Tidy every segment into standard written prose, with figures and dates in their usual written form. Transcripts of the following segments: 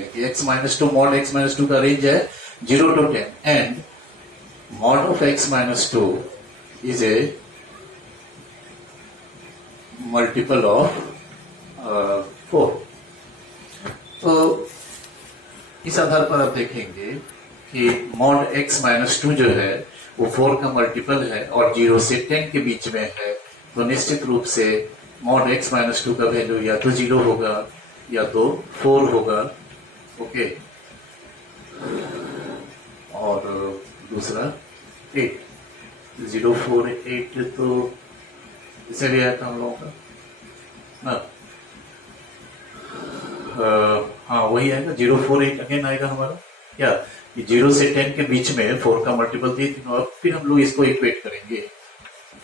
गया कि x minus two mod x minus two का रेंज है 0 to 10 and mod of x minus two is a multiple of 4। तो इस आधार पर आप देखेंगे कि मॉड x माइनस टू जो है वो 4 का मल्टीपल है और 0 से 10 के बीच में है, तो निश्चित रूप से मॉड x माइनस टू का वैल्यू या तो 0 होगा या तो 4 होगा। ओके, और दूसरा 8 0 4 8 तो इसे भी आया था हम लोगों का ना, हाँ वही आएगा 0 4 8 अगेन आएगा हमारा क्या, 0 से 10 के बीच में 4 का मल्टीपल दिए थे और फिर हम लोग इसको इक्वेट करेंगे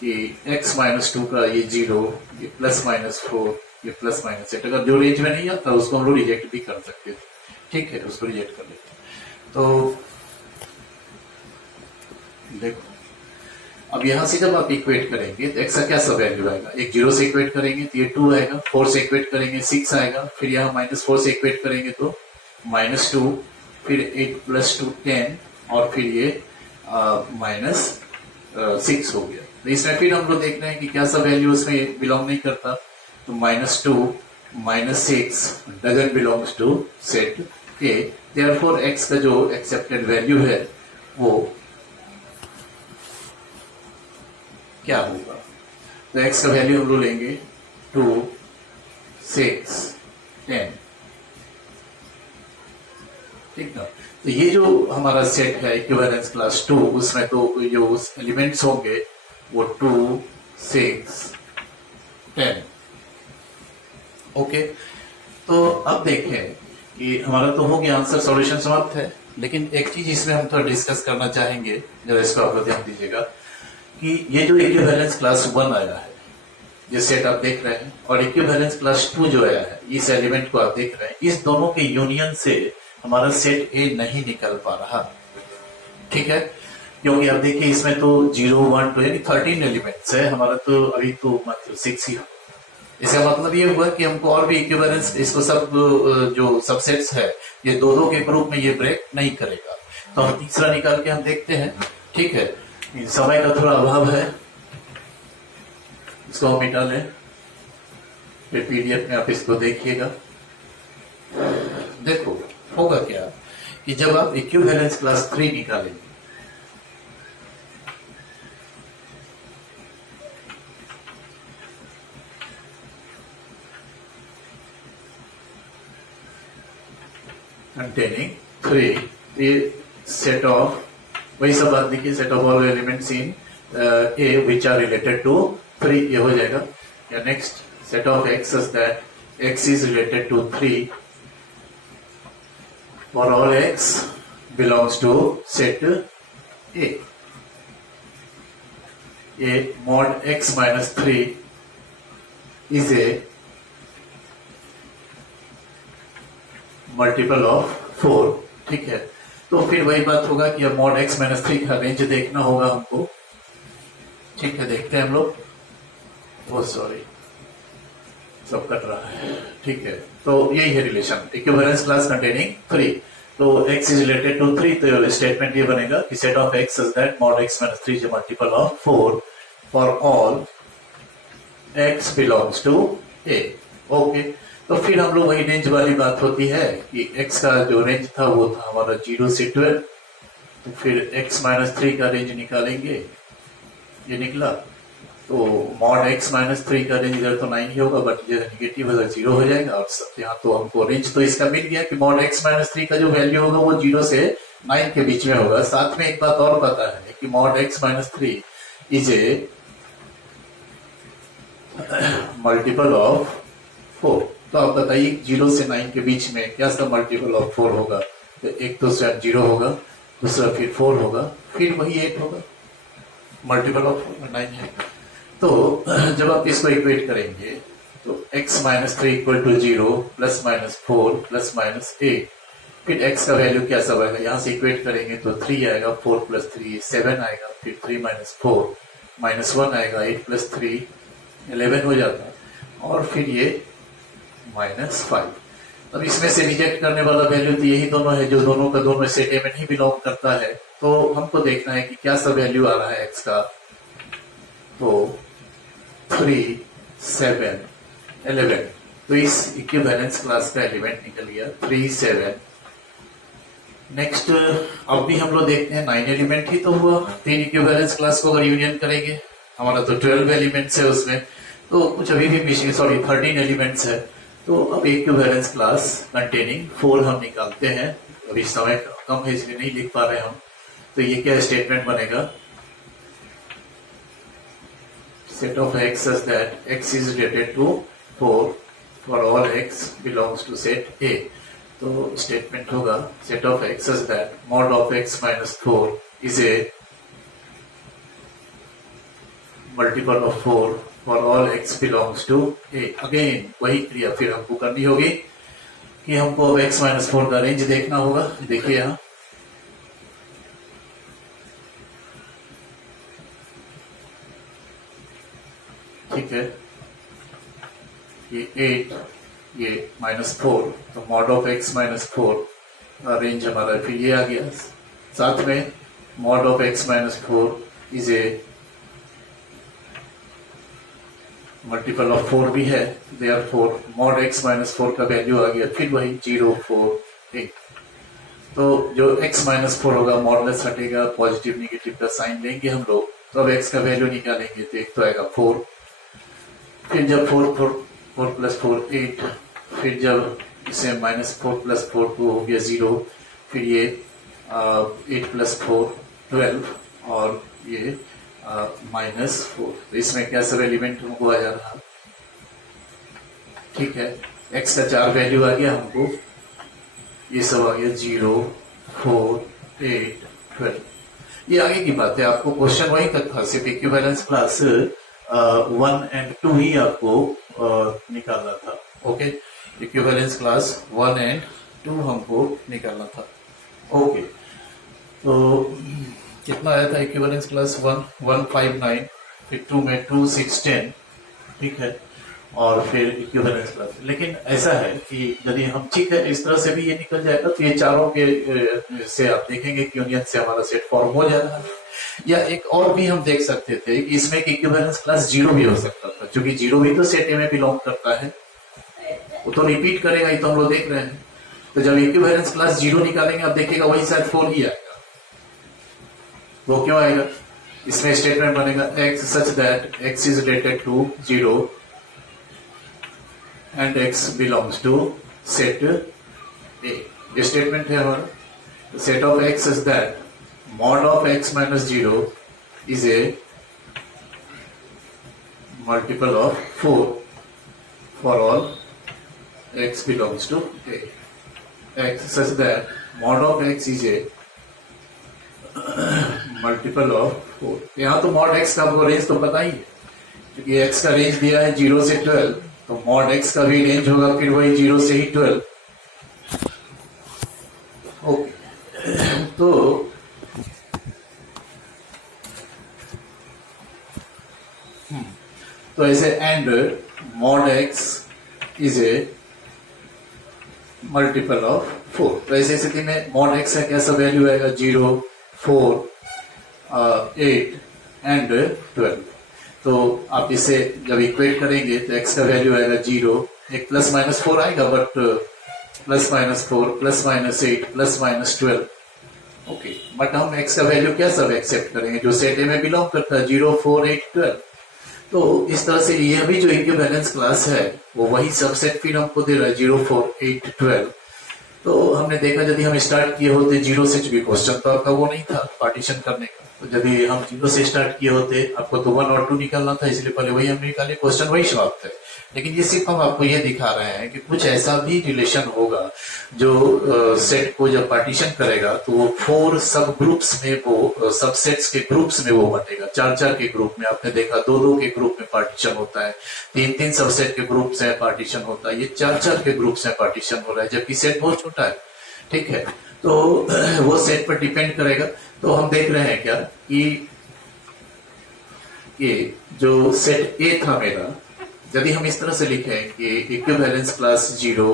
कि x माइनस टू का ये 0, ये प्लस माइनस 4, ये प्लस माइनस 8, अगर जो रेंज में नहीं आता उसको हम लोग रिजेक्ट भी कर सकते थे। ठीक है, उसको रिजेक्ट कर लेते। तो देखो अब यहां से जब आप इक्वेट करेंगे तो x का क्या सा वैल्यू आएगा, एक 0 से इक्वेट करेंगे तो ये 2 आएगा, 4 से इक्वेट करेंगे 6 आएगा, फिर यहाँ -4 से इक्वेट करेंगे तो -2, फिर 8 प्लस 2 10 और फिर ये -6 हो गया। तो इसमें फिर हम लोग देख रहे हैं कि क्या सा वैल्यू उसमें बिलोंग नहीं करता, तो -2 -6 doesn't belongs to set A, therefore x का जो एक्सेप्टेड वैल्यू है वो क्या होगा, तो x का वैल्यू हम लोग लेंगे 2 6 10। ठीक ना, तो ये जो हमारा सेट है इक्विवेलेंस क्लास 2, उसमें तो जो एलिमेंट्स होंगे वो 2 6 10। ओके, तो अब देखें कि हमारा तो हो गया आंसर, सॉल्यूशन समाप्त है, लेकिन एक चीज इसमें हम थोड़ा डिस्कस करना चाहेंगे, जरा इसको आप ध्यान दीजिएगा कि ये जो इक्विवेलेंस क्लास 1 आया है, ये सेट आप देख रहे हैं, और इक्विवेलेंस क्लास 2 जो आया है, इस एलिमेंट को आप देख रहे हैं, इस दोनों के यूनियन से हमारा सेट ए नहीं निकल पा रहा। ठीक है, क्योंकि आप देखिए इसमें तो 0 1 2 यानी 13 एलिमेंट्स है, हमारा तो अभी तो मात्र 6 ही। इसका मतलब ये हुआ कि हमको और भी इक्विवेलेंस, इसको सब जो सबसेट्स है ये दो के ग्रुप में ये ब्रेक नहीं करेगा, तो हम तीसरा निकाल के हम देखते हैं। ठीक है, समय का थोड़ा अभाव है, इसको हम मिटा लें, फिर पीडीएफ में आप इसको देखिएगा। देखो होगा क्या कि जब आप इक्विवेलेंस क्लास 3 निकालेंगे, containing 3 set of, वही सब बात देखिए, set of all elements in A which are related to 3, ये हो जाएगा। या next set of x such that x is related to 3 for all x belongs to set A। A mod x minus 3 is a multiple of 4। ठीक है, तो फिर वही बात होगा कि अब मॉड x माइनस 3 का रेंज देखना होगा हमको। ठीक है, देखते हैं हम लोग, बहुत सॉरी सब कट रहा है। ठीक है, तो यही है रिलेशन, इक्विवेलेंस क्लास कंटेनिंग 3, तो x इज रिलेटेड टू 3, तो स्टेटमेंट ये बनेगा कि set of x such that mod x minus 3 is multiple of 4 for all x belongs to A। Okay, तो फिर हम लोग वही रेंज वाली बात होती है कि x का जो रेंज था वो था हमारा 0 से 12, तो फिर x माइनस 3 का रेंज निकालेंगे, ये निकला, तो मॉड x माइनस 3 का रेंज इधर तो 9 ही होगा, बट ये निगेटिव है 0 हो जाएगा, और यहाँ तो हमको रेंज तो इसका मिल गया कि मॉड x माइनस 3 का जो वैल्यू होगा वो 0 से 9 के बीच में होगा। साथ में एक बात और पता है कि mod x minus 3 is a multiple of 4। तो आप बताइए 0 से 9 के बीच में क्या सा मल्टीपल ऑफ 4 होगा, तो एक तो शायद 0 होगा, दूसरा फिर 4 होगा, फिर वही 8 होगा, मल्टीपल ऑफ 9 है। तो जब आप इसको इक्वेट करेंगे तो x minus 3 equal to 0 plus minus 4 plus minus 8, फिर x का वैल्यू क्या सब आएगा, यहाँ से इक्वेट करेंगे तो 3 आएगा, 4 प्लस 3 7 आएगा, फिर 3 माइनस 4 माइनस 1 आएगा, 8 प्लस 3 11 हो जाता है, और फिर ये -5। अब इसमें से रिजेक्ट करने वाला वैल्यू तो यही दोनों है जो दोनों का दोनों सेट ए में नहीं बिलोंग करता है। तो हमको देखना है कि क्या सा वैल्यू आ रहा है एक्स का। तो 3, 7, 11, तो इस इक्विवेलेंस क्लास का एलिमेंट निकल गया 3, 7। नेक्स्ट अब भी हम लोग देखते हैं 9 एलिमेंट ही तो हुआ। 3 इक्विवेलेंस क्लास को अगर यूनियन करेंगे, हमारा तो 12 एलिमेंट्स है उसमें, तो कुछ अभी भी मिसिंग, सॉरी 13 एलिमेंट्स है। तो अब इक्विवेलेंस क्लास कंटेनिंग 4 हम निकालते हैं। अभी समय कम है इसलिए नहीं लिख पा रहे हम। तो ये क्या स्टेटमेंट बनेगा, set of x such that x is related to 4 for all x belongs to set A. तो स्टेटमेंट होगा set of x such that mod of x minus 4 is a multiple of 4 for all x belongs to A. Again वही क्रिया फिर हमको करनी होगी कि हमको अब एक्स माइनस 4 का रेंज देखना होगा। देखिए यहां ठीक है, ये 8, ये -4, तो मॉड ऑफ एक्स माइनस 4 का रेंज हमारा फिर ये आ गया। साथ में mod of x minus 4 is a multiple of 4 भी है, देयरफॉर मॉड एक्स माइनस 4 का वैल्यू आ गया फिर वही 0, 4, 8। तो जो x माइनस 4 होगा मॉडलेस हटेगा, पॉजिटिव निगेटिव का साइन लेंगे हम लोग, तो अब x का वैल्यू निकालेंगे तो एक तो आएगा 4, फिर जब 4 प्लस 4 8, फिर जब इसे -4 प्लस 4 तो हो गया 0, फिर ये 8 प्लस 4 12 और ये -4। तो इसमें क्या सब एलिमेंट हमको आ जा रहा, ठीक है, x का 4 वैल्यू आ गया हमको, ये सब आ गया 0, 4, 8, 12। ये आगे की बात है, आपको क्वेश्चन वही तक था, सिर्फ इक्विवेलेंस क्लास 1 and 2 ही आपको निकालना था। ओके, इक्विवेलेंस क्लास 1 and 2 हमको निकालना था। ओके, तो कितना आया था इक्विवेलेंस क्लास 1 159, फिर 2 में 2 6 10, ठीक है, और फिर इक्विवेलेंस क्लास। लेकिन ऐसा है कि यदि हम, ठीक है, इस तरह से भी ये निकल जाएगा तो ये चारों के से आप देखेंगे कि यूनियन से हमारा सेट फॉर्म हो जाएगा। या एक और भी हम देख सकते थे कि इसमें इक्विवेलेंस क्लास 0 भी हो सकता था, क्योंकि 0 भी तो सेट ए में बिलोंग करता है, वो तो रिपीट करेगा, ये तो हम लोग देख रहे हैं। तो जब इक्विवेलेंस क्लास 0 निकालेंगे आप देखिएगा वही शायद 4 ही आएगा। वो क्यों आएगा, इसमें स्टेटमेंट बनेगा x such that x is related to 0 and x belongs to set A. ये स्टेटमेंट है हमारा। Set of x is that mod of x minus 0 is a multiple of 4 for all x belongs to a। x such that mod of x is a multiple of 4। यहाँ तो mod x का आपको range तो पता ही है, क्योंकि x का range दिया है 0 से 12, तो मॉड x का भी रेंज होगा फिर वही 0 से ही 12। ओके, तो ऐसे and mod x is a multiple of 4। तो ऐसे स्थिति में मॉड x का कैसा वैल्यू आएगा, 0, 4, 8 एंड 12। तो आप इसे जब इक्वेट करेंगे तो x का वैल्यू आएगा 0, एक प्लस माइनस 4 आएगा, but plus minus 4 plus minus 8 plus minus 12। Okay, but हम x का वैल्यू क्या सब एक्सेप्ट करेंगे, जो सेट ए में बिलोंग करता है, 0, 4, 8, 12। तो इस तरह से यह भी जो इक्विवेलेंस क्लास है वो वही सबसेट फिर हमको दे रहा है, 0, 4, 8, 12। तो हमने देखा यदि हम स्टार्ट किए होते 0 से, भी क्वेश्चन तो आपका वो नहीं था पार्टीशन करने का, तो यदि हम 0 से स्टार्ट किए होते आपको तो 1 और 2 निकालना था, इसलिए पहले वही हमने निकाले, क्वेश्चन वही समाप्त है। लेकिन ये सिर्फ हम आपको ये दिखा रहे हैं कि कुछ ऐसा भी रिलेशन होगा जो सेट को जब पार्टीशन करेगा तो वो 4 सब ग्रुप्स में, वो सबसेट्स के ग्रुप्स में वो बटेगा, 4-4 के ग्रुप में। आपने देखा 2-2 के ग्रुप में पार्टीशन होता है, 3-3 सबसेट के ग्रुप से पार्टीशन होता है, ये 4-4 के ग्रुप से पार्टीशन हो रहा है, जबकि सेट बहुत छोटा है, ठीक है। तो वो सेट पर डिपेंड करेगा। तो हम देख रहे हैं क्या कि ये जो सेट ए था मेरा, यदि हम इस तरह से लिखें कि equivalence class 0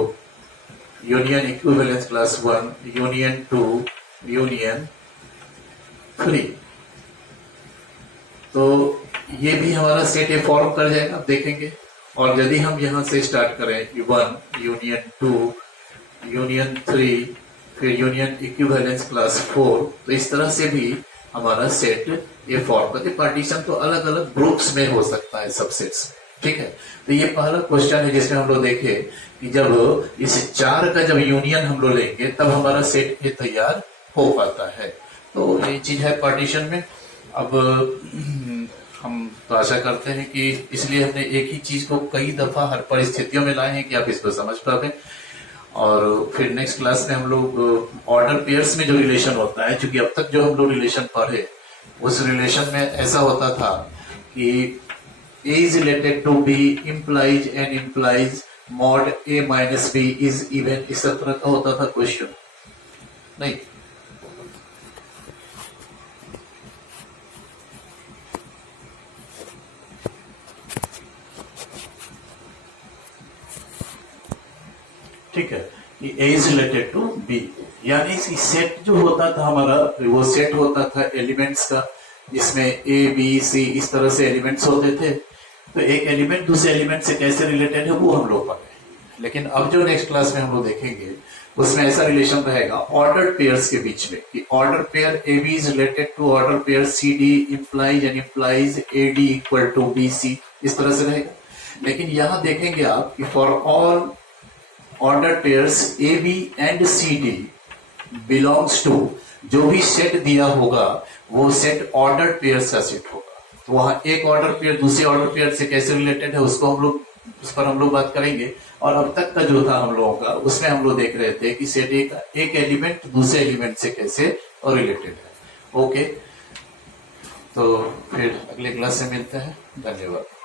union equivalence class 1, union 2, union 3। तो ये भी हमारा सेट ए फॉर्म कर जाएगा, आप देखेंगे। और यदि हम यहां से स्टार्ट करें 1, यूनियन 2, यूनियन 3, फिर यूनियन इक्विवेलेंस क्लास 4, तो इस तरह से भी हमारा सेट ये फॉर्म करते। पार्टीशन तो अलग अलग ग्रुप्स में हो सकता है, सबसेट्स। ठीक है, तो ये पहला क्वेश्चन है जिसमें हम लोग देखे कि जब इस 4 का जब यूनियन हम लोग लेंगे तब हमारा सेट ए तैयार हो पाता है। तो ये चीज है पार्टीशन में। अब हम तो आशा करते हैं कि इसलिए हमने एक ही चीज को कई दफा हर परिस्थितियों में लाए हैं कि आप इसको समझ पाए। और फिर नेक्स्ट क्लास में हम लोग ऑर्डर पेयर्स में जो रिलेशन होता है, क्योंकि अब तक जो हम लोग रिलेशन पढ़े उस रिलेशन में ऐसा होता था कि A is related to B implies and implies mod A minus B is even, इस तरह का होता था क्वेश्चन। नहीं, ठीक है, कि A is related to B, यानी सेट जो होता था हमारा, वो सेट होता था एलिमेंट्स का, जिसमें A B C इस तरह से एलिमेंट्स होते थे। तो एक एलिमेंट दूसरे एलिमेंट से कैसे रिलेटेड है वो हम लोग पढ़े। लेकिन अब जो नेक्स्ट क्लास में हम लोग देखेंगे उसमें ऐसा रिलेशन रहेगा ऑर्डर्ड पेयर्स के बीच में, कि order pair a b is related to order pair c d implies and implies a d equal to b c, इस तरह से रहेगा। लेकिन यहां देखेंगे आप कि for all order pairs a b and c d belongs to, जो भी सेट दिया होगा वो सेट ऑर्डर पेयर्स का सेट होगा। तो वहां एक ऑर्डर पेयर दूसरे ऑर्डर पेयर से कैसे रिलेटेड है उसको हम लोग, उस पर हम लोग बात करेंगे। और अब तक का जो था हम लोगों का, उसमें हम लोग देख रहे थे कि सेट एक एलिमेंट दूसरे एलिमेंट से कैसे रिलेटेड है। ओके, तो फिर अगले क्लास से मिलते हैं। धन्यवाद।